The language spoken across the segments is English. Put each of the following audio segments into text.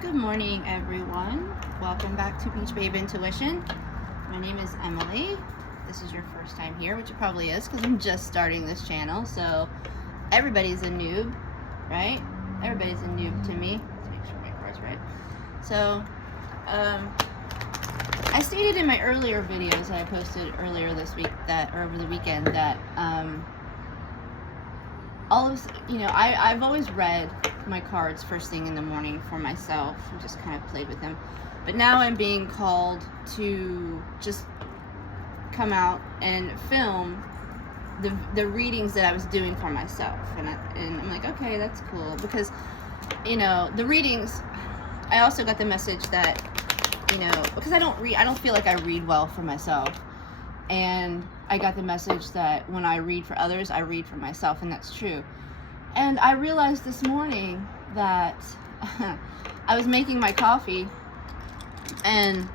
Good morning, everyone. Welcome back to Beach Babe Intuition. My name is Emily. This is your first time here, which it probably is because I'm just starting this channel. So everybody's a noob, right? Everybody's a noob to me. Let's make sure my card's right. So I stated in my earlier videos that I posted earlier this week or over the weekend that I've always read my cards first thing in the morning for myself and just kind of played with them. But now I'm being called to just come out and film the readings that I was doing for myself. And I'm like, okay, that's cool. Because, the readings, I also got the message that, because I don't feel like I read well for myself. And I got the message that when I read for others, I read for myself, and that's true. And I realized this morning that I was making my coffee, and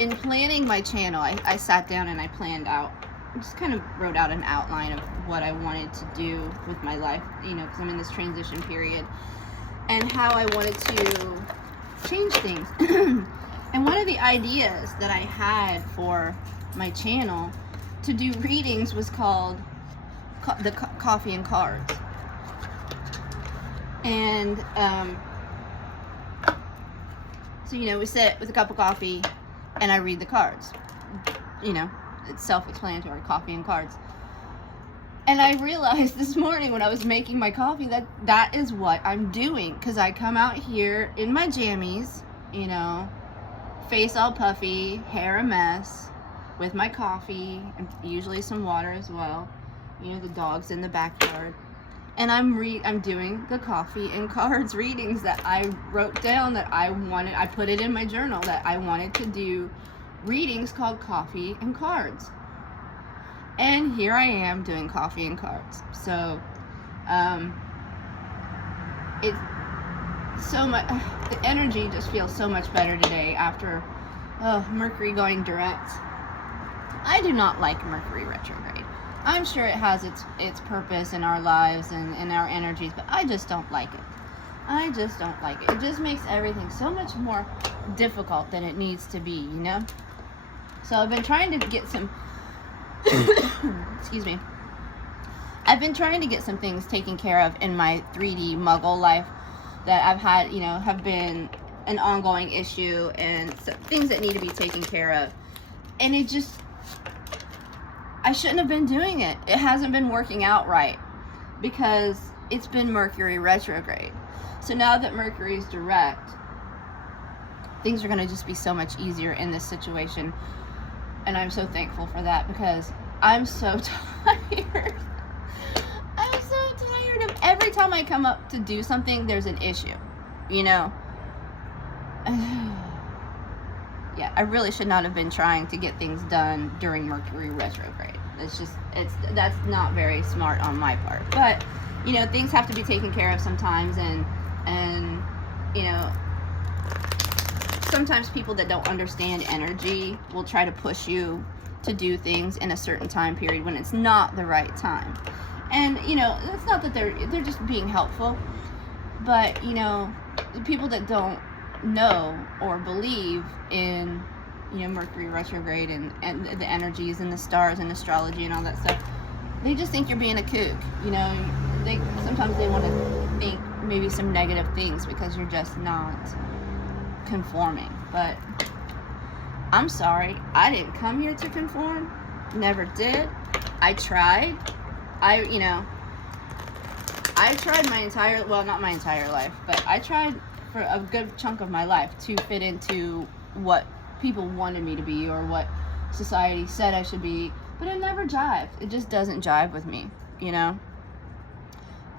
in planning my channel, I sat down and I planned out, just kind of wrote out an outline of what I wanted to do with my life, because I'm in this transition period, and how I wanted to change things. And one of the ideas that I had for my channel to do readings was called the Coffee and Cards. And so we sit with a cup of coffee and I read the cards. It's self-explanatory, coffee and cards. And I realized this morning when I was making my coffee that is what I'm doing, because I come out here in my jammies, face all puffy, hair a mess, with my coffee and usually some water as well. The dog's in the backyard, and I'm doing the coffee and cards readings that I wrote down that I put it in my journal that I wanted to do readings called coffee and cards. And here I am doing coffee and cards. So it's so much, the energy just feels so much better today after Mercury going direct. I do not like Mercury retrograde. I'm sure it has its purpose in our lives and in our energies, but I just don't like it. I just don't like it. It just makes everything so much more difficult than it needs to be, So I've been trying to get some excuse me. I've been trying to get some things taken care of in my 3D muggle life that I've had, have been an ongoing issue, and things that need to be taken care of. And I shouldn't have been doing it. It hasn't been working out right because it's been Mercury retrograde. So now that Mercury's direct, things are going to just be so much easier in this situation. And I'm so thankful for that because I'm so tired. I'm so tired of every time I come up to do something, there's an issue, Yeah, I really should not have been trying to get things done during Mercury retrograde. That's not very smart on my part. But, things have to be taken care of sometimes, and sometimes people that don't understand energy will try to push you to do things in a certain time period when it's not the right time. And, it's not that they're just being helpful, but, the people that don't know or believe in Mercury retrograde and the energies and the stars and astrology and all that stuff, they just think you're being a kook. Sometimes they want to think maybe some negative things because you're just not conforming. But I'm sorry, I didn't come here to conform, never did. I tried. I tried not my entire life, but I tried for a good chunk of my life to fit into what people wanted me to be or what society said I should be, but it never jived. It just doesn't jive with me,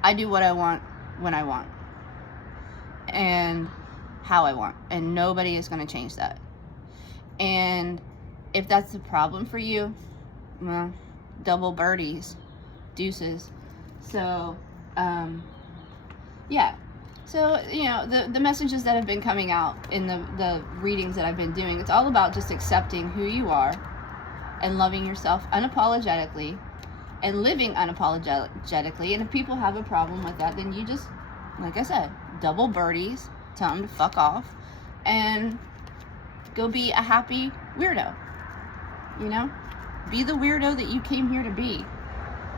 I do what I want when I want and how I want, and nobody is going to change that. And if that's the problem for you, well, double birdies, deuces. So yeah. So, the messages that have been coming out in the readings that I've been doing, it's all about just accepting who you are and loving yourself unapologetically and living unapologetically. And if people have a problem with that, then you just, like I said, double birdies, tell them to fuck off and go be a happy weirdo. You know? Be the weirdo that you came here to be.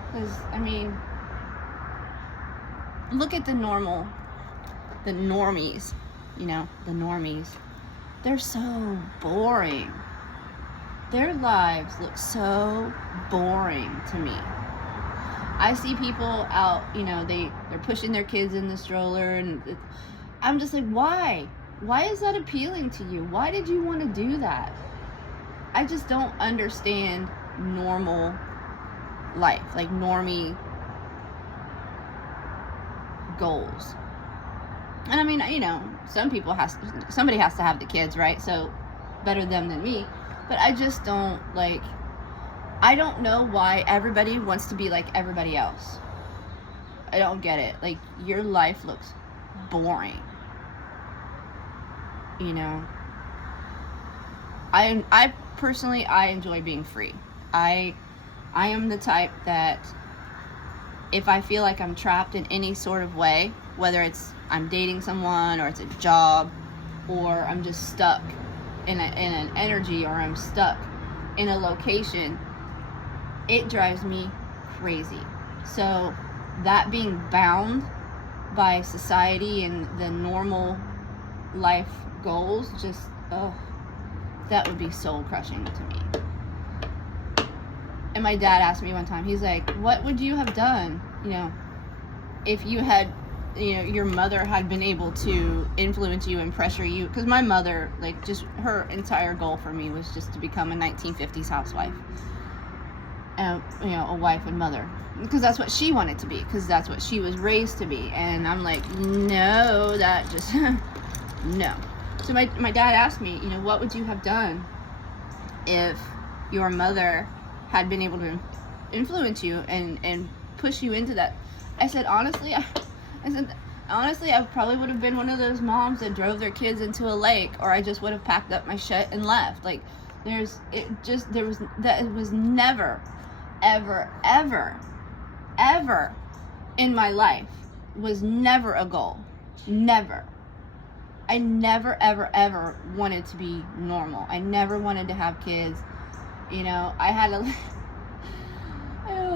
Because, I mean, look at the normies, you know, the normies. They're so boring. Their lives look so boring to me. I see people out, you know, they're pushing their kids in the stroller, and I'm just like, why? Why is that appealing to you? Why did you want to do that? I just don't understand normal life, like normie goals. And I mean, you know, somebody has to have the kids, right? So better them than me. But I just don't I don't know why everybody wants to be like everybody else. I don't get it. Like, your life looks boring. You know, I personally, I enjoy being free. I am the type that if I feel like I'm trapped in any sort of way, whether it's I'm dating someone or it's a job or I'm just stuck in an energy or I'm stuck in a location, it drives me crazy. So that being bound by society and the normal life goals, just, that would be soul crushing to me. And my dad asked me one time, he's like, what would you have done, you know, if you had, you know, your mother had been able to influence you and pressure you? Because my mother, like, just her entire goal for me was just to become a 1950s housewife. You know, a wife and mother. Because that's what she wanted to be. Because that's what she was raised to be. And I'm like, no, that just, no. So my dad asked me, you know, what would you have done if your mother had been able to influence you and push you into that? I said, honestly, I probably would have been one of those moms that drove their kids into a lake, or I just would have packed up my shit and left. Like, there was never, ever in my life was never a goal. Never. I never, ever wanted to be normal. I never wanted to have kids. You know, I had a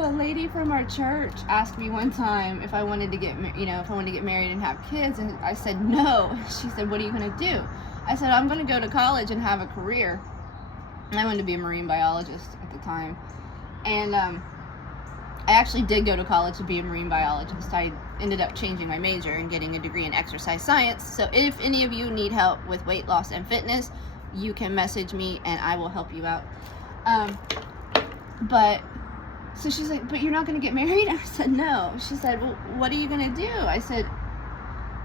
lady from our church asked me one time if I wanted to get married and have kids, and I said no. She said, what are you going to do? I said, I'm going to go to college and have a career. And I wanted to be a marine biologist at the time. And I actually did go to college to be a marine biologist. I ended up changing my major and getting a degree in exercise science. So if any of you need help with weight loss and fitness, you can message me and I will help you out. But so she's like, but you're not going to get married? I said, no. She said, well, what are you going to do? I said,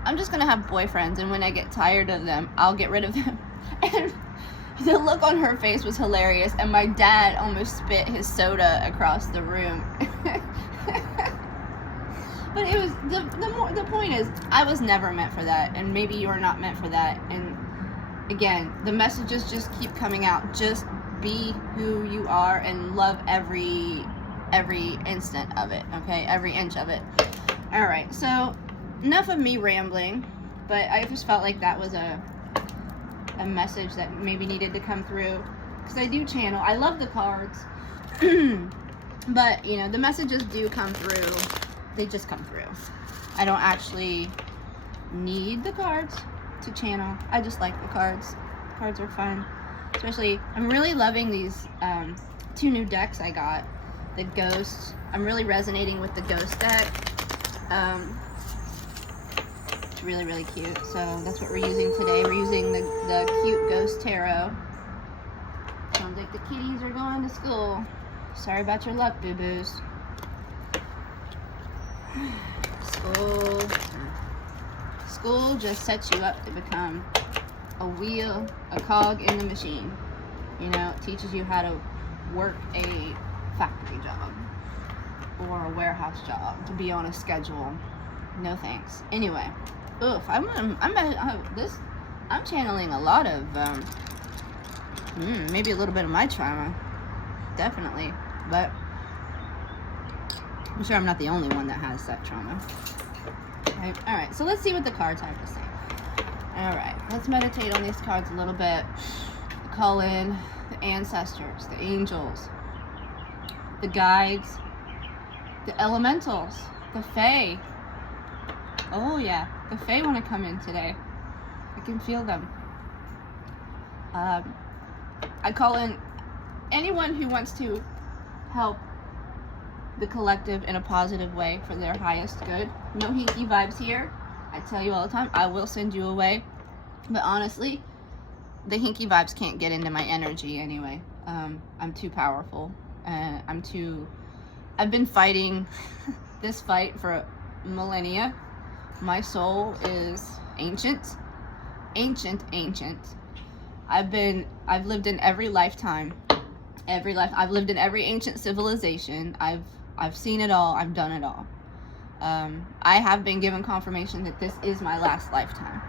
I'm just going to have boyfriends, and when I get tired of them, I'll get rid of them. And the look on her face was hilarious, and my dad almost spit his soda across the room. But it was, the point is, I was never meant for that, and maybe you're not meant for that. And again, the messages just keep coming out. Just be who you are and love every instant of it, okay? Every inch of it. All right, so enough of me rambling, but I just felt like that was a message that maybe needed to come through, because I do channel. I love the cards, but, you know, the messages do come through. They just come through. I don't actually need the cards to channel. I just like the cards. Cards are fun. Especially, I'm really loving these 2 new decks I got. The Ghost. I'm really resonating with the Ghost deck. It's really, really cute. So that's what we're using today. We're using the cute Ghost Tarot. Sounds like the kitties are going to school. Sorry about your luck, boo-boos. School just sets you up to become a wheel, a cog in the machine. You know, it teaches you how to work a factory job or a warehouse job, to be on a schedule. No thanks. Anyway, I'm channeling a lot of maybe a little bit of my trauma, definitely, but I'm sure I'm not the only one that has that trauma. All right, so let's see what the cards have to say. All right, let's meditate on these cards a little bit. Call in the ancestors, the angels, the guides, the elementals, the fae. Oh yeah, the fae want to come in today. I can feel them. I call in anyone who wants to help the collective in a positive way for their highest good. No hinky vibes here. I tell you all the time, I will send you away. But honestly, the hinky vibes can't get into my energy anyway. I'm too powerful. I've been fighting this fight for millennia. My soul is ancient. I've lived in every lifetime. I've lived in every ancient civilization. I've seen it all. I've done it all. I have been given confirmation that this is my last lifetime.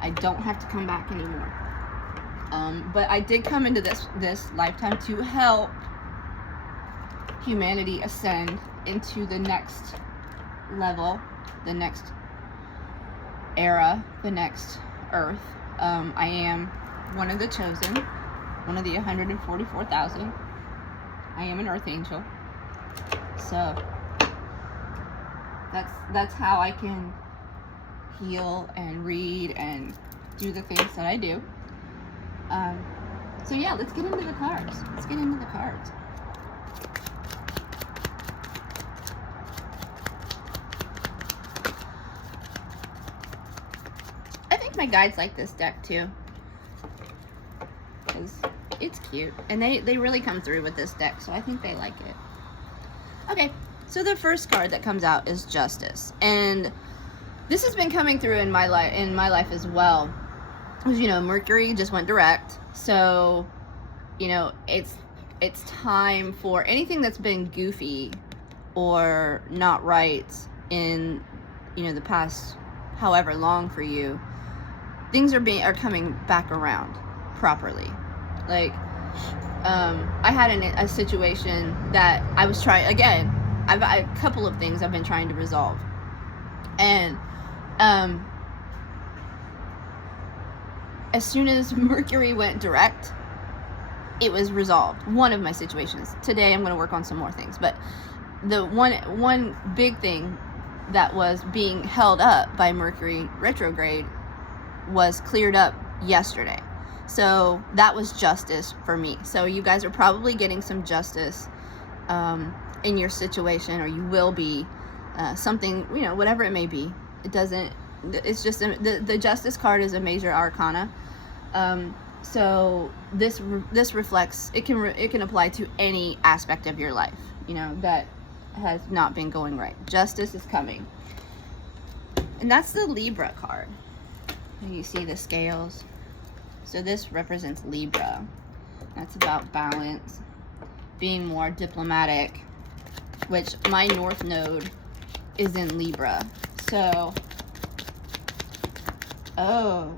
I don't have to come back anymore. But I did come into this lifetime to help humanity ascend into the next level, the next era, the next earth. I am one of the chosen, one of the 144,000. I am an earth angel. So that's how I can heal and read and do the things that I do. So yeah, let's get into the cards. I think my guides like this deck too, because it's cute, and they really come through with this deck, so I think they like it. Okay, so the first card that comes out is Justice, and this has been coming through in my life as well. As you know, Mercury just went direct, so you know it's time for anything that's been goofy or not right in the past however long for you. Things are coming back around properly. Like I had a situation that I was trying again. I've a couple of things I've been trying to resolve, and as soon as Mercury went direct, it was resolved. One of my situations. Today I'm going to work on some more things, but the one big thing that was being held up by Mercury retrograde was cleared up yesterday. So that was justice for me. So you guys are probably getting some justice in your situation, or you will be something, whatever it may be. It's just the justice card is a major arcana. So this reflects, it can apply to any aspect of your life, that has not been going right. Justice is coming. And that's the Libra card. You see the scales. So this represents Libra. That's about balance, being more diplomatic, which my North Node is in Libra. So, oh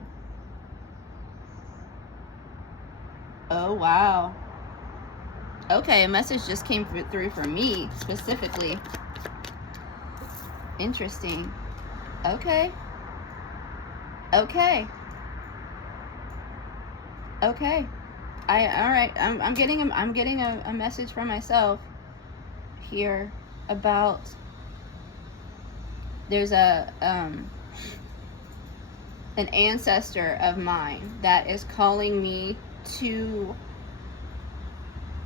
wow. Okay, a message just came through for me specifically. Interesting. Okay. All right. I'm getting a message from myself here about there's an ancestor of mine that is calling me to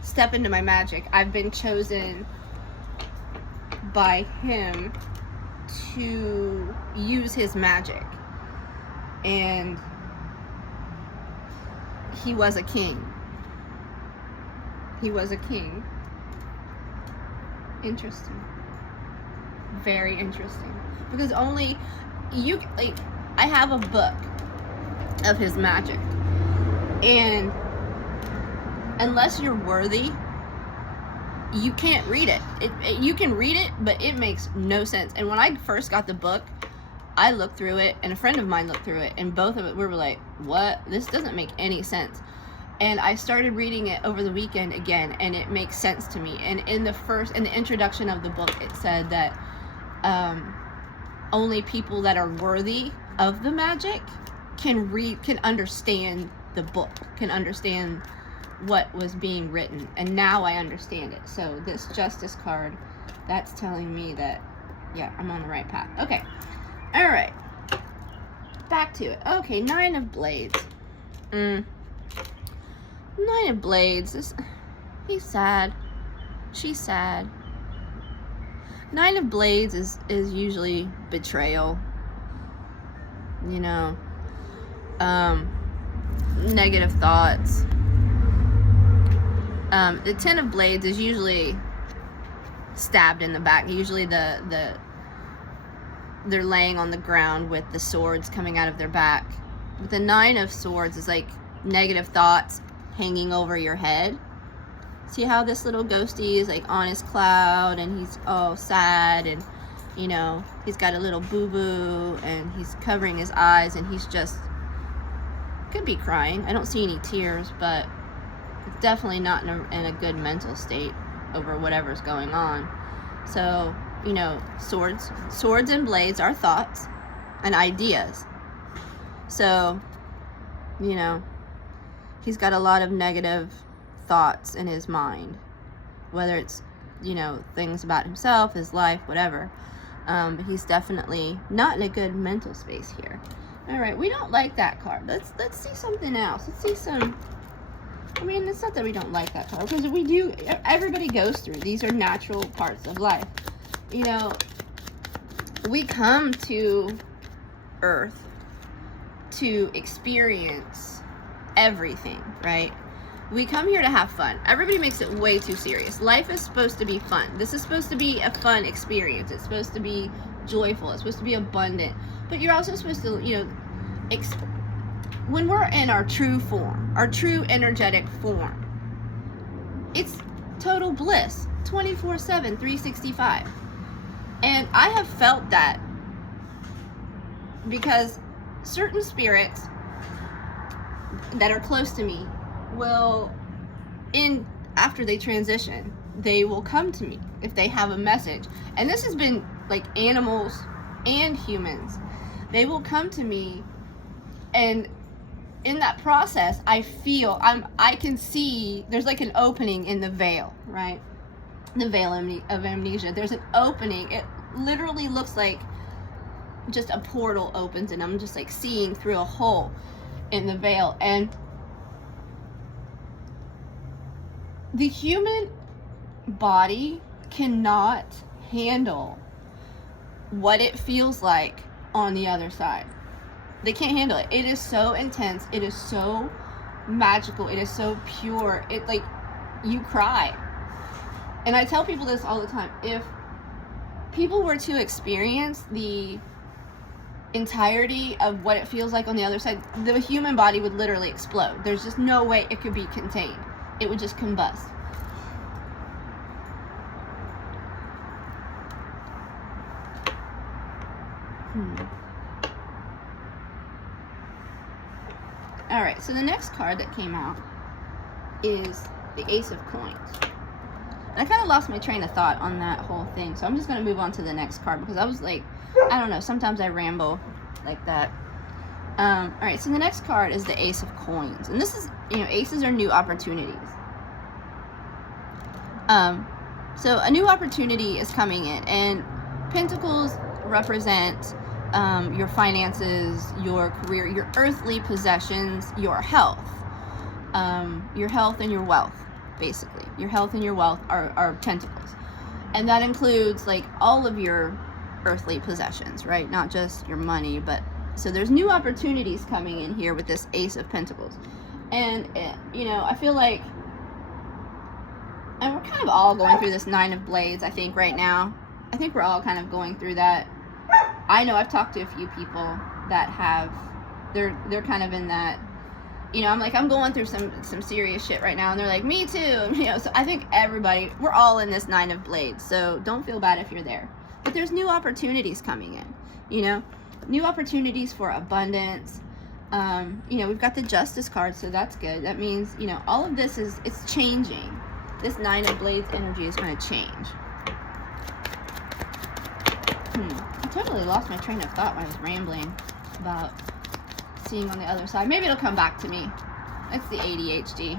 step into my magic. I've been chosen by him to use his magic, and he was a king. Interesting. Very interesting. Because only you, I have a book of his magic, and unless you're worthy, you can't read it. You can read it, but it makes no sense. And when I first got the book, I looked through it, and a friend of mine looked through it, and both of it, we were like, what? This doesn't make any sense. And I started reading it over the weekend again, and it makes sense to me. And in the introduction of the book, it said that only people that are worthy of the magic can understand the book, can understand what was being written, and now I understand it. So this Justice card, that's telling me that, yeah, I'm on the right path. Okay, all right, back to it. Okay, Nine of Blades. Nine of Blades. He's sad. She's sad. Nine of Blades is usually betrayal. You know, negative thoughts. The Ten of Blades is usually stabbed in the back. Usually they're laying on the ground with the swords coming out of their back. But the Nine of Swords is like negative thoughts hanging over your head. See how this little ghosty is like on his cloud, and he's all sad, and you know, he's got a little boo-boo, and he's covering his eyes, and he's just, could be crying. I don't see any tears, but it's definitely not in a good mental state over whatever's going on. So, you know, swords and blades are thoughts and ideas. So, you know, he's got a lot of negative thoughts in his mind, whether it's, you know, things about himself, his life, whatever. But he's definitely not in a good mental space here. All right, we don't like that card. Let's see something else. Let's see some. I mean, it's not that we don't like that card, because we do. Everybody goes through. These are natural parts of life. You know, we come to Earth to experience everything, right? We come here to have fun. Everybody makes it way too serious. Life is supposed to be fun. This is supposed to be a fun experience. It's supposed to be joyful. It's supposed to be abundant. But you're also supposed to, you know, when we're in our true form, our true energetic form, it's total bliss, 24/7, 365. And I have felt that because certain spirits that are close to me will, after they transition, they will come to me if they have a message. And this has been like animals and humans. They will come to me, and in that process, I can see there's like an opening in the veil, right? The veil of amnesia. There's an opening. It literally looks like just a portal opens, and I'm just like seeing through a hole in the veil. And the human body cannot handle what it feels like on the other side. They can't handle it. It is so intense. It is so magical. It is so pure. It, like, you cry. And I tell people this all the time. If people were to experience the entirety of what it feels like on the other side, the human body would literally explode. There's just no way it could be contained. It would just combust. All right, so the next card that came out is the Ace of Coins. And I kind of lost my train of thought on that whole thing, so I'm just going to move on to the next card, because I was like, I don't know, sometimes I ramble like that. All right, so the next card is the Ace of Coins. And this is, you know, aces are new opportunities. So a new opportunity is coming in, and Pentacles represent your finances, your career, your earthly possessions, your health and your wealth, basically. Your health and your wealth are Pentacles. And that includes like all of your earthly possessions, right? Not just your money, but so there's new opportunities coming in here with this Ace of Pentacles. And, you know, I feel like, and we're kind of all going through this Nine of Blades, I think, right now. I think we're all kind of going through that. I know I've talked to a few people that have, they're kind of in that, you know, I'm going through some serious shit right now, and they're like, me too, you know. So I think everybody, we're all in this Nine of Blades, so don't feel bad if you're there. But there's new opportunities coming in, you know, new opportunities for abundance. You know, we've got the Justice card, so that's good. That means, you know, all of this it's changing. This Nine of Blades energy is going to change. I totally lost my train of thought when I was rambling about seeing on the other side. Maybe it'll come back to me. It's the ADHD.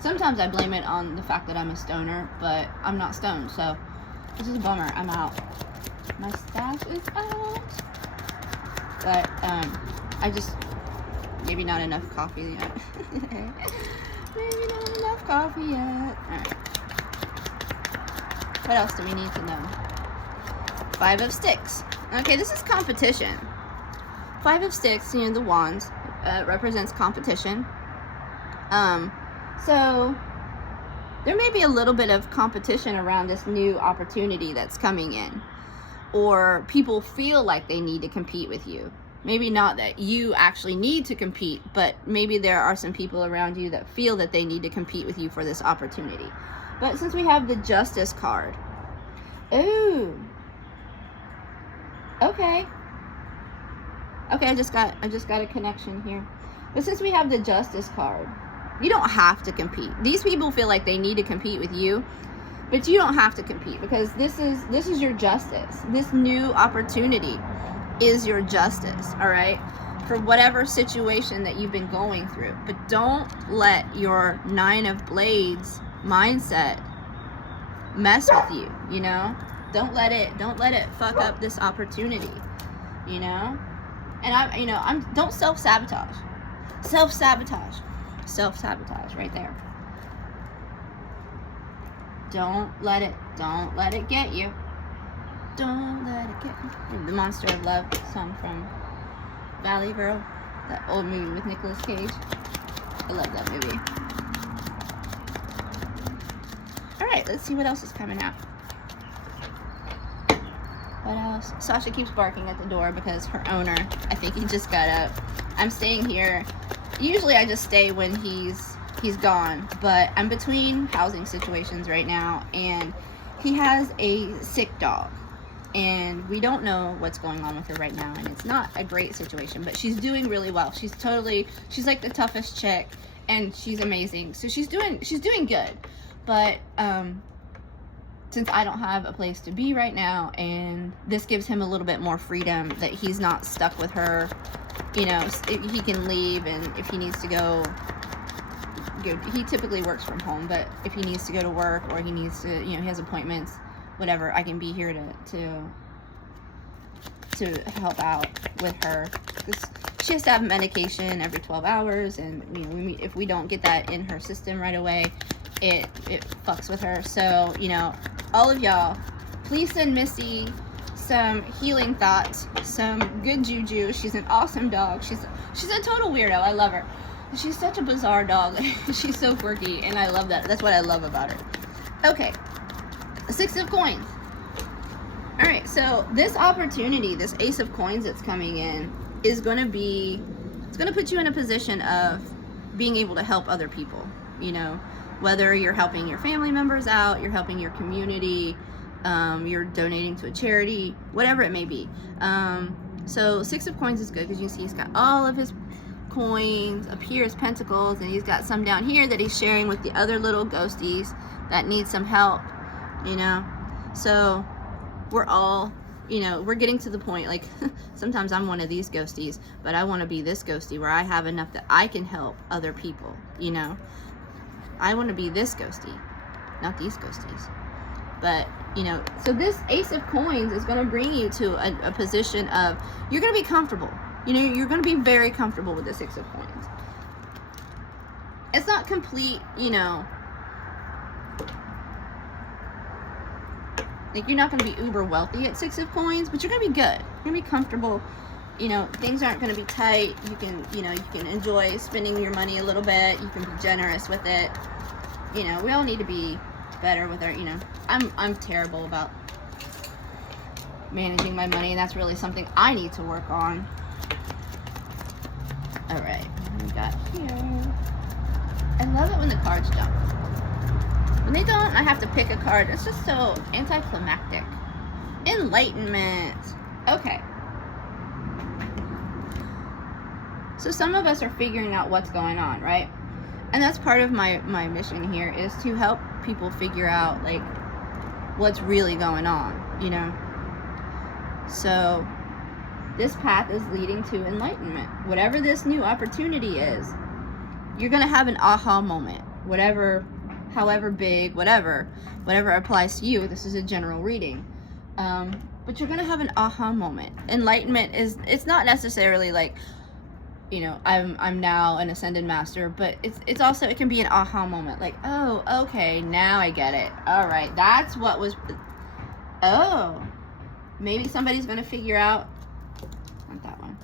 Sometimes I blame it on the fact that I'm a stoner, but I'm not stoned, so this is a bummer. I'm out. My stash is out. But I just, maybe not enough coffee yet. Maybe not enough coffee yet. Alright. What else do we need to know? 5 of Sticks. Okay, this is competition. 5 of Sticks, you know, the wands, represents competition. So there may be a little bit of competition around this new opportunity that's coming in, or people feel like they need to compete with you. Maybe not that you actually need to compete, but maybe there are some people around you that feel that they need to compete with you for this opportunity. But since we have the Justice card, ooh, okay, I just got a connection here. But since we have the Justice card, you don't have to compete. These people feel like they need to compete with you, but you don't have to compete, because this is your justice. This new opportunity is your justice, all right? For whatever situation that you've been going through. But don't let your 9 of Blades mindset mess with you, you know? Don't let it fuck up this opportunity, you know? And don't self-sabotage. Self-sabotage right there. Don't let it get you. Don't let it get you. The Monster of Love song from Valley Girl, that old movie with Nicolas Cage. I love that movie. Alright, let's see what else is coming out. What else? Sasha keeps barking at the door because her owner, I think he just got up. I'm staying here. Usually I just stay when he's gone, but I'm between housing situations right now, and he has a sick dog, and we don't know what's going on with her right now, and it's not a great situation, but she's doing really well. She's like the toughest chick, and she's amazing. So she's doing good. But since I don't have a place to be right now, and this gives him a little bit more freedom, that he's not stuck with her, you know, he can leave, and if he needs to go, he typically works from home, but if he needs to go to work, or he needs to, you know, he has appointments, whatever, I can be here to help out with her, because she has to have medication every 12 hours, and, you know, if we don't get that in her system right away, it fucks with her. So, you know, all of y'all, please send Missy some healing thoughts, some good juju. She's an awesome dog. She's a total weirdo. I love her. She's such a bizarre dog. She's so quirky, and I love that. That's what I love about her. Okay, 6 of Coins. All right, so this opportunity, this Ace of Coins that's coming in, is going to put you in a position of being able to help other people, you know, whether you're helping your family members out, you're helping your community, you're donating to a charity, whatever it may be. So 6 of Coins is good, because you can see he's got all of his coins up here, his pentacles, and he's got some down here that he's sharing with the other little ghosties that need some help, you know. So we're all, you know, we're getting to the point, like, sometimes I'm one of these ghosties, but I want to be this ghostie where I have enough that I can help other people, you know. I want to be this ghostie, not these ghosties. But, you know, so this Ace of Coins is going to bring you to a position of, you're going to be comfortable. You know, you're going to be very comfortable with the 6 of Coins. It's not complete, you know, like, you're not going to be uber wealthy at 6 of Coins, but you're going to be good. You're going to be comfortable. You know, things aren't going to be tight. You can, you know, you can enjoy spending your money a little bit. You can be generous with it. You know, we all need to be better with our, you know, I'm terrible about managing my money, and that's really something I need to work on. All right, what we got here? I love it when the cards jump. When they don't, I have to pick a card. It's just so anticlimactic. Enlightenment. Okay. So some of us are figuring out what's going on, right? And that's part of my mission here, is to help people figure out, like, what's really going on, you know? So this path is leading to enlightenment. Whatever this new opportunity is, you're going to have an aha moment. Whatever, however big, whatever applies to you. This is a general reading. But you're going to have an aha moment. Enlightenment it's not necessarily like, you know, I'm now an ascended master, but it's also, it can be an aha moment. Like, oh, okay, now I get it. All right, that's what was, oh, maybe somebody's going to figure out, not that one.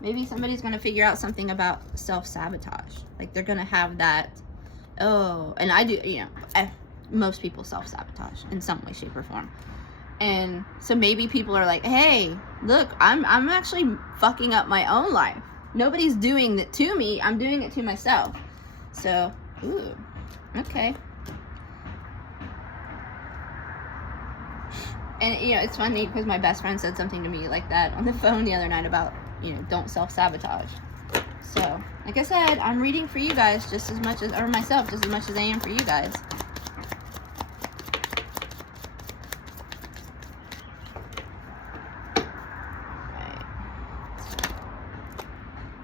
Maybe somebody's going to figure out something about self-sabotage. Like, they're going to have that, oh, and I do, you know, most people self-sabotage in some way, shape, or form. And so maybe people are like, hey, look, I'm actually fucking up my own life. Nobody's doing it to me. I'm doing it to myself. So, ooh, okay. And, you know, it's funny because my best friend said something to me like that on the phone the other night about, you know, don't self-sabotage. So, like I said, I'm reading for you guys just as much as, or myself, just as much as I am for you guys.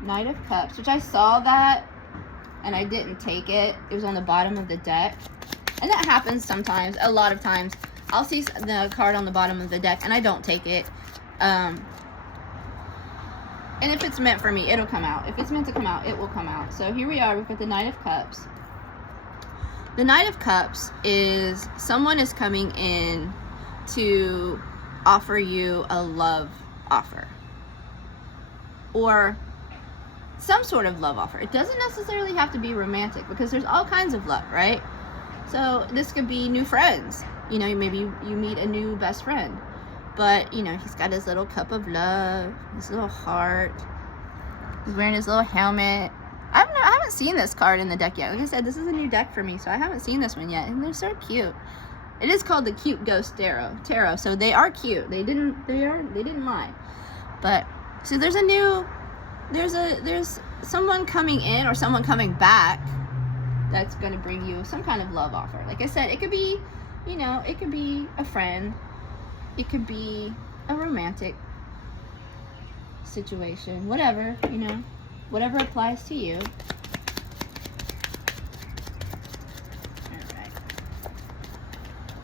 Knight of Cups, which I saw that and I didn't take it. It was on the bottom of the deck. And that happens sometimes, a lot of times. I'll see the card on the bottom of the deck and I don't take it. And if it's meant for me, it'll come out. If it's meant to come out, it will come out. So here we are, we've got the Knight of Cups. The Knight of Cups is someone is coming in to offer you a love offer. Or some sort of love offer. It doesn't necessarily have to be romantic because there's all kinds of love, right? So this could be new friends. You know, maybe you meet a new best friend. But, you know, he's got his little cup of love, his little heart. He's wearing his little helmet. I haven't seen this card in the deck yet. Like I said, this is a new deck for me, so I haven't seen this one yet. And they're so cute. It is called the Cute Ghost Tarot. So they are cute. They didn't lie. But so there's someone coming in or someone coming back that's going to bring you some kind of love offer. Like I said, it could be, you know, it could be a friend. It could be a romantic situation. Whatever, you know, whatever applies to you. All right.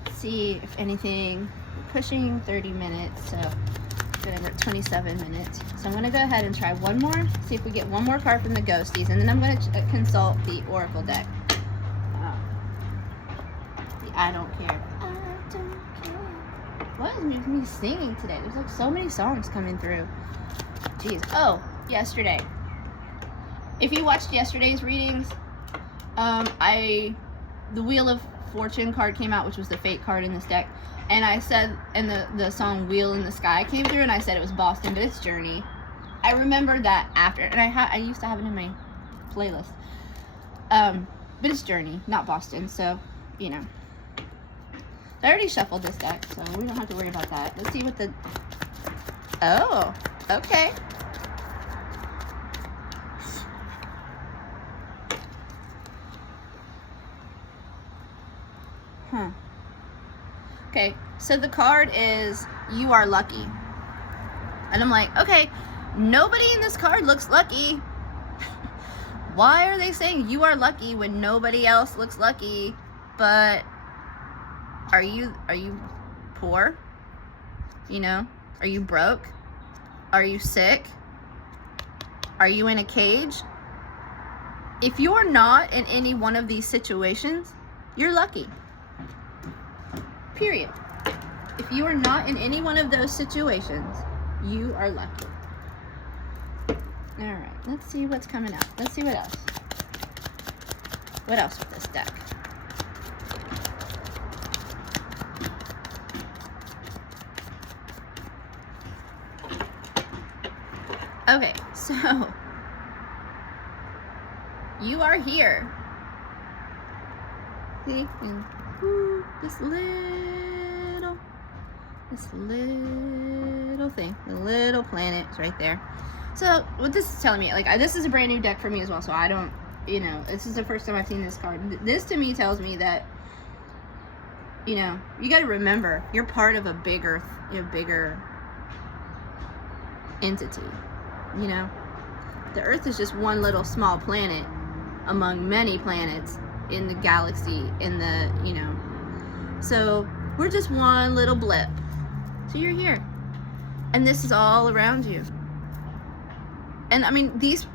Let's see if anything. We're pushing 30 minutes, so we're at 27 minutes. So I'm going to go ahead and try one more, see if we get one more card from the ghosties, and then I'm going to consult the Oracle deck. The I don't care. I don't care. What is me singing today? There's like so many songs coming through. Jeez. Oh, yesterday. If you watched yesterday's readings, the Wheel of Fortune card came out, which was the fate card in this deck. And I said, and the song Wheel in the Sky came through, and I said it was Boston, but it's Journey. I remember that after, and I used to have it in my playlist. But it's Journey, not Boston, so, you know. I already shuffled this deck, so we don't have to worry about that. Let's see what the, oh, okay. Huh. Okay, so the card is You Are Lucky. And I'm like, okay, nobody in this card looks lucky. Why are they saying you are lucky when nobody else looks lucky? But are you poor? You know? Are you broke? Are you sick? Are you in a cage? If you're not in any one of these situations, you're lucky. Period. If you are not in any one of those situations, you are lucky. Alright, let's see what's coming out. Let's see what else. What else with this deck? Okay, so you are here. See? Ooh, this little thing, the little planet is right there. So what this is telling me, like, this is a brand new deck for me as well, so I don't, you know, this is the first time I've seen this card. This to me tells me that, you know, you got to remember you're part of a bigger entity, you know? The Earth is just one little small planet among many planets in the galaxy, in the, you know. So we're just one little blip. So you're here. And this is all around you. And I mean, these,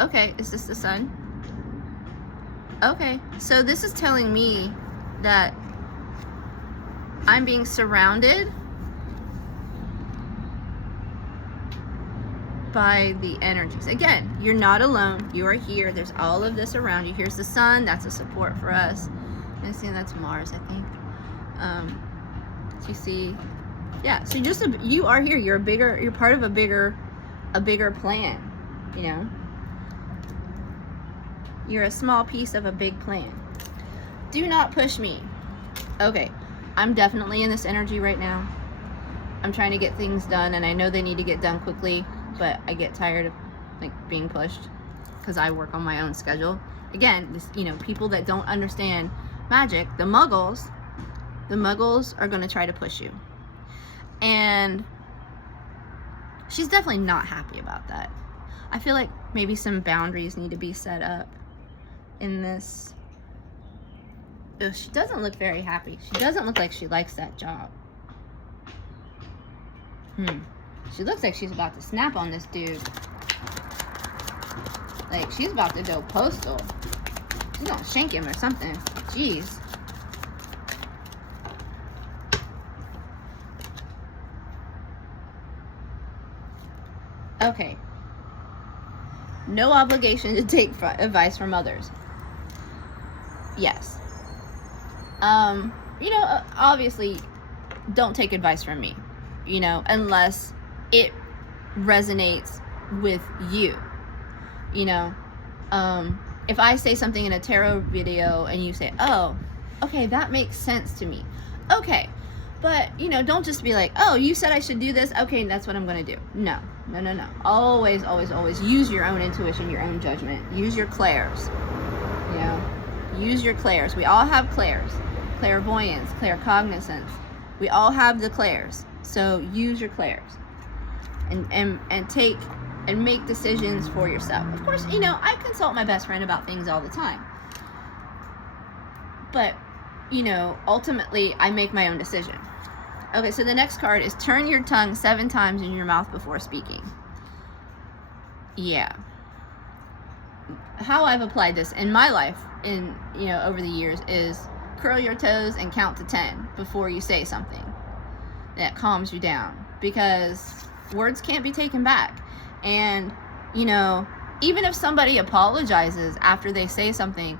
okay, is this the sun? Okay, so this is telling me that I'm being surrounded by the energies. Again, you're not alone. You are here. There's all of this around you. Here's the sun. That's a support for us. I see that's Mars, I think. So you see, yeah. So you are here. You're part of a bigger plan. You know, you're a small piece of a big plan. Do not push me. Okay, I'm definitely in this energy right now. I'm trying to get things done, and I know they need to get done quickly. But I get tired of like being pushed because I work on my own schedule. Again, this, you know, people that don't understand magic, the muggles are going to try to push you. And she's definitely not happy about that. I feel like maybe some boundaries need to be set up in this. Ugh, she doesn't look very happy. She doesn't look like she likes that job. She looks like she's about to snap on this dude. Like, she's about to go postal. She's gonna shank him or something. Jeez. Okay. No obligation to take advice from others. Yes. You know, obviously, don't take advice from me. You know, unless it resonates with you. You know, if I say something in a tarot video and you say, oh, okay, that makes sense to me. Okay, but, you know, don't just be like, oh, you said I should do this. Okay, that's what I'm going to do. No. Always, always, always use your own intuition, your own judgment. Use your clairs. You know, use your clairs. We all have clairs. Clairvoyance, claircognizance. We all have the clairs. So use your clairs. And take and make decisions for yourself. Of course, you know, I consult my best friend about things all the time. But, you know, ultimately, I make my own decision. Okay, so the next card is turn your tongue 7 times in your mouth before speaking. Yeah. How I've applied this in my life, you know, over the years, is curl your toes and count to 10 before you say something. That calms you down, because words can't be taken back. And, you know, even if somebody apologizes after they say something,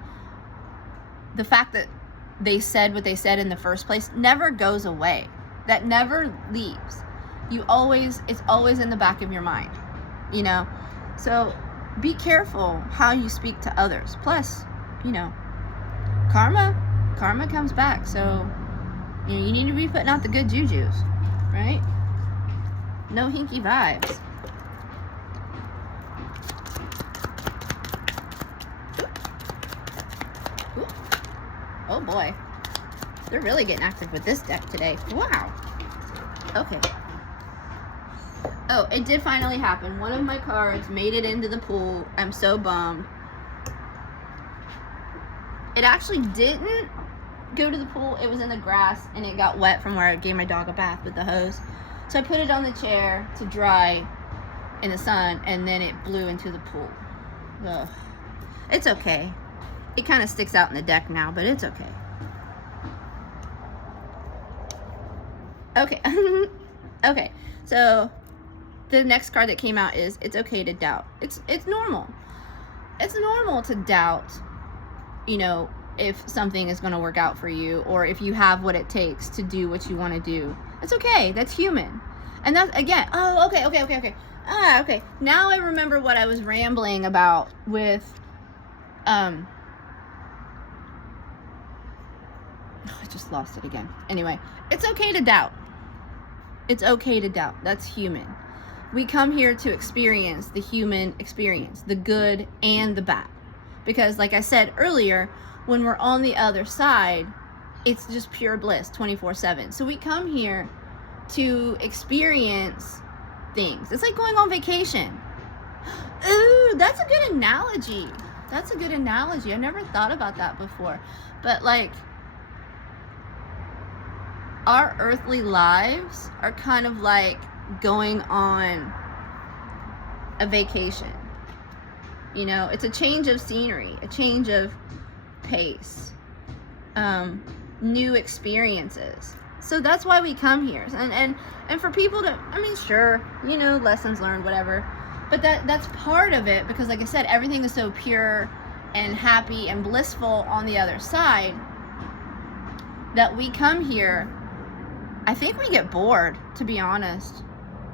the fact that they said what they said in the first place never goes away. That never leaves. It's always in the back of your mind, you know? So be careful how you speak to others. Plus, you know, karma comes back. So, you know, you need to be putting out the good jujus, right? No hinky vibes. Ooh. Oh boy. They're really getting active with this deck today. Wow. Okay. Oh, it did finally happen. One of my cards made it into the pool. I'm so bummed. It actually didn't go to the pool. It was in the grass and it got wet from where I gave my dog a bath with the hose. So I put it on the chair to dry in the sun, and then it blew into the pool. Ugh. It's okay. It kind of sticks out in the deck now, but it's okay. Okay. Okay. So the next card that came out is it's okay to doubt. It's normal. It's normal to doubt, you know, if something is going to work out for you, or if you have what it takes to do what you want to do. It's okay. That's human. And that's, again, oh, okay. Okay. Now I remember what I was rambling about with, I just lost it again. Anyway, it's okay to doubt. It's okay to doubt. That's human. We come here to experience the human experience, the good and the bad. Because like I said earlier, when we're on the other side, it's just pure bliss 24/7. So we come here to experience things. It's like going on vacation. Ooh, that's a good analogy. That's a good analogy. I never thought about that before. But like, our earthly lives are kind of like going on a vacation. You know, it's a change of scenery, a change of pace, new experiences. So that's why we come here. And for people to, I mean, sure, you know, lessons learned, whatever. But that's part of it, because like I said, everything is so pure and happy and blissful on the other side that we come here. I think we get bored, to be honest.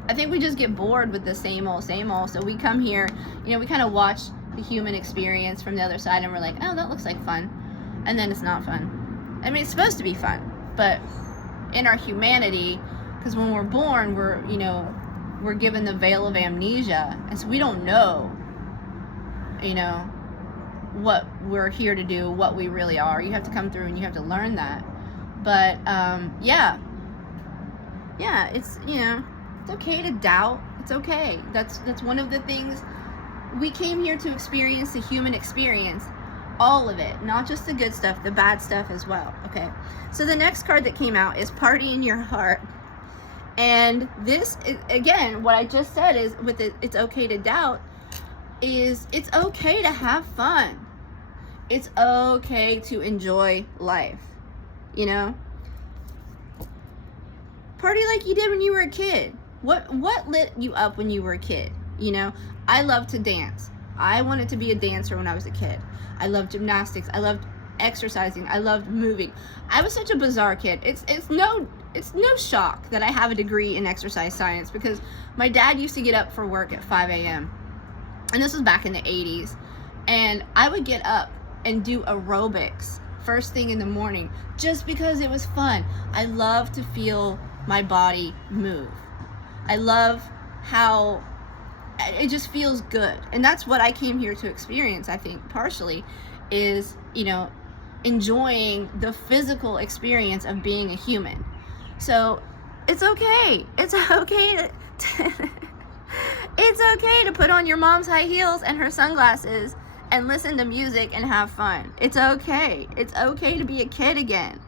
I think we just get bored with the same old, same old. So we come here, you know, we kind of watch the human experience from the other side, and we're like, oh, that looks like fun. And then it's not fun. I mean, it's supposed to be fun, but in our humanity, because when we're born, we're given the veil of amnesia, and so we don't know, you know, what we're here to do, what we really are. You have to come through and you have to learn that. But yeah, it's, you know, it's okay to doubt. It's okay. That's one of the things we came here to experience, the human experience, all of it, not just the good stuff, the bad stuff as well. Okay, so the next card that came out is Party in Your Heart. And this is, again, what I just said is with it, it's okay to doubt, is it's okay to have fun. It's okay to enjoy life, you know? Party like you did when you were a kid. What lit you up when you were a kid? You know, I love to dance. I wanted to be a dancer when I was a kid. I loved gymnastics. I loved exercising. I loved moving. I was such a bizarre kid. It's no shock that I have a degree in exercise science, because my dad used to get up for work at 5 a.m. And this was back in the 80s. And I would get up and do aerobics first thing in the morning just because it was fun. I love to feel my body move. I love how it just feels good. And that's what I came here to experience, I think, partially, is, you know, enjoying the physical experience of being a human. So it's okay. It's okay to it's okay to put on your mom's high heels and her sunglasses and listen to music and have fun. It's okay. It's okay to be a kid again.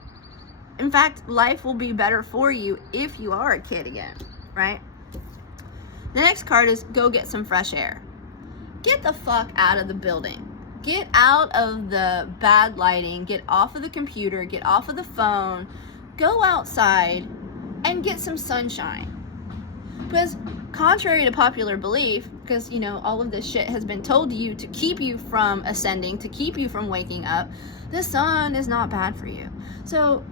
In fact, life will be better for you if you are a kid again, right? The next card is go get some fresh air. Get the fuck out of the building. Get out of the bad lighting. Get off of the computer. Get off of the phone. Go outside and get some sunshine. Because contrary to popular belief, because, you know, all of this shit has been told to you to keep you from ascending, to keep you from waking up, the sun is not bad for you. So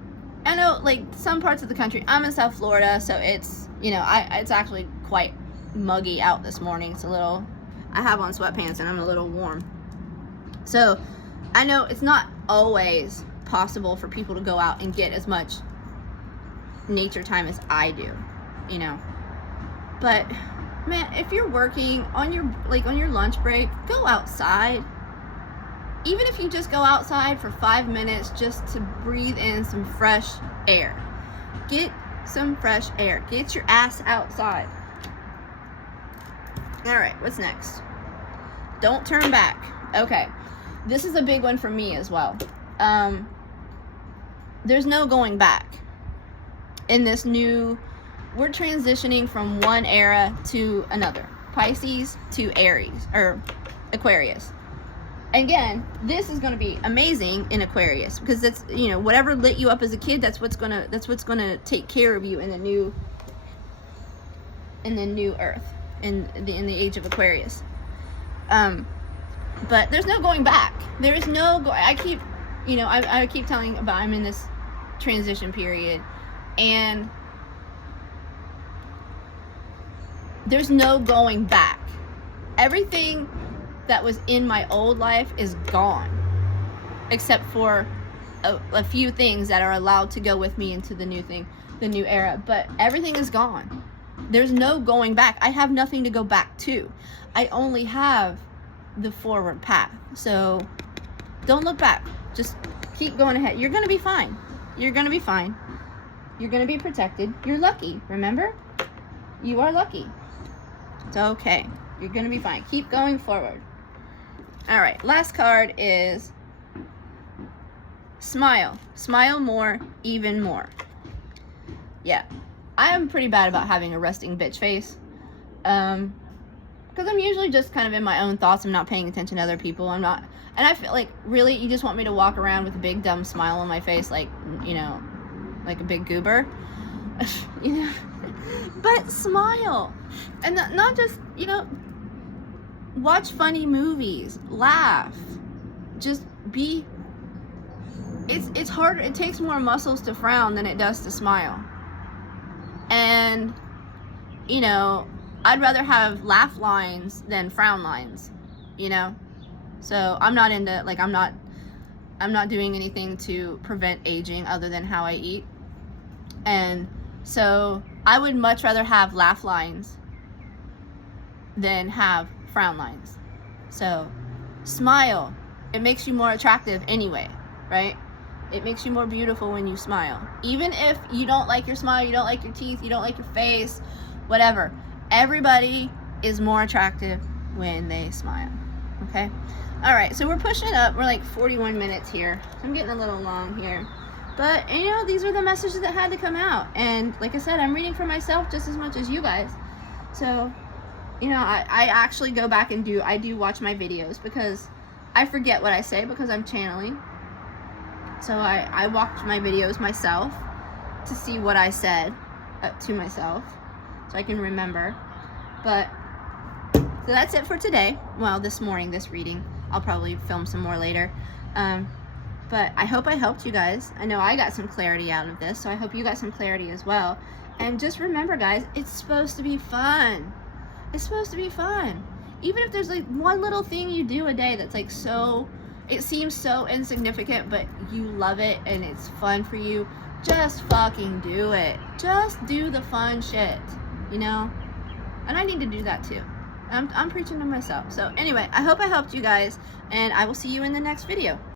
I know, like, some parts of the country, I'm in South Florida, so it's, you know, it's actually quite muggy out this morning. It's a little, I have on sweatpants and I'm a little warm. So I know it's not always possible for people to go out and get as much nature time as I do, you know. But man, if you're working on your lunch break, go outside. Even if you just go outside for 5 minutes just to breathe in some fresh air. Get some fresh air. Get your ass outside. All right, what's next? Don't turn back. Okay, this is a big one for me as well. There's no going back. In this new, we're transitioning from one era to another. Pisces to Aries, or Aquarius. Again, this is going to be amazing in Aquarius, because that's, you know, whatever lit you up as a kid, that's what's gonna take care of you in the new earth, in the age of Aquarius. But there's no going back. There is no I keep telling about I'm in this transition period, and there's no going back. Everything that was in my old life is gone, except for a few things that are allowed to go with me into the new era. But everything is gone. There's no going back. I have nothing to go back to. I only have the forward path. So don't look back. Just keep going ahead. You're gonna be fine. You're gonna be fine. You're gonna be protected. You're lucky. Remember, you are lucky. It's okay. You're gonna be fine. Keep going forward. All right, last card is smile. Smile more, even more. Yeah, I am pretty bad about having a resting bitch face. Because I'm usually just kind of in my own thoughts. I'm not paying attention to other people. And I feel like, really, you just want me to walk around with a big dumb smile on my face, like, you know, like a big goober, you know? But smile, and not just, you know, watch funny movies, laugh, just be. It's harder. It takes more muscles to frown than it does to smile. And, you know, I'd rather have laugh lines than frown lines, you know? So I'm not into, like, I'm not doing anything to prevent aging other than how I eat. And so I would much rather have laugh lines than have frown lines. So smile. It makes you more attractive anyway, right? It makes you more beautiful when you smile. Even if you don't like your smile, you don't like your teeth, you don't like your face, whatever. Everybody is more attractive when they smile, okay? All right, so we're pushing it up. We're like 41 minutes here. I'm getting a little long here. But, you know, these were the messages that had to come out. And like I said, I'm reading for myself just as much as you guys. So, you know, I actually go back and I do watch my videos because I forget what I say because I'm channeling. So I watch my videos myself to see what I said to myself so I can remember. But, so that's it for today. Well, this morning, this reading. I'll probably film some more later. But I hope I helped you guys. I know I got some clarity out of this, so I hope you got some clarity as well. And just remember, guys, it's supposed to be fun. It's supposed to be fun. Even if there's like one little thing you do a day that's like so, it seems so insignificant, but you love it and it's fun for you, just fucking do it. Just do the fun shit, you know? And I need to do that too. I'm preaching to myself. So anyway, I hope I helped you guys, and I will see you in the next video.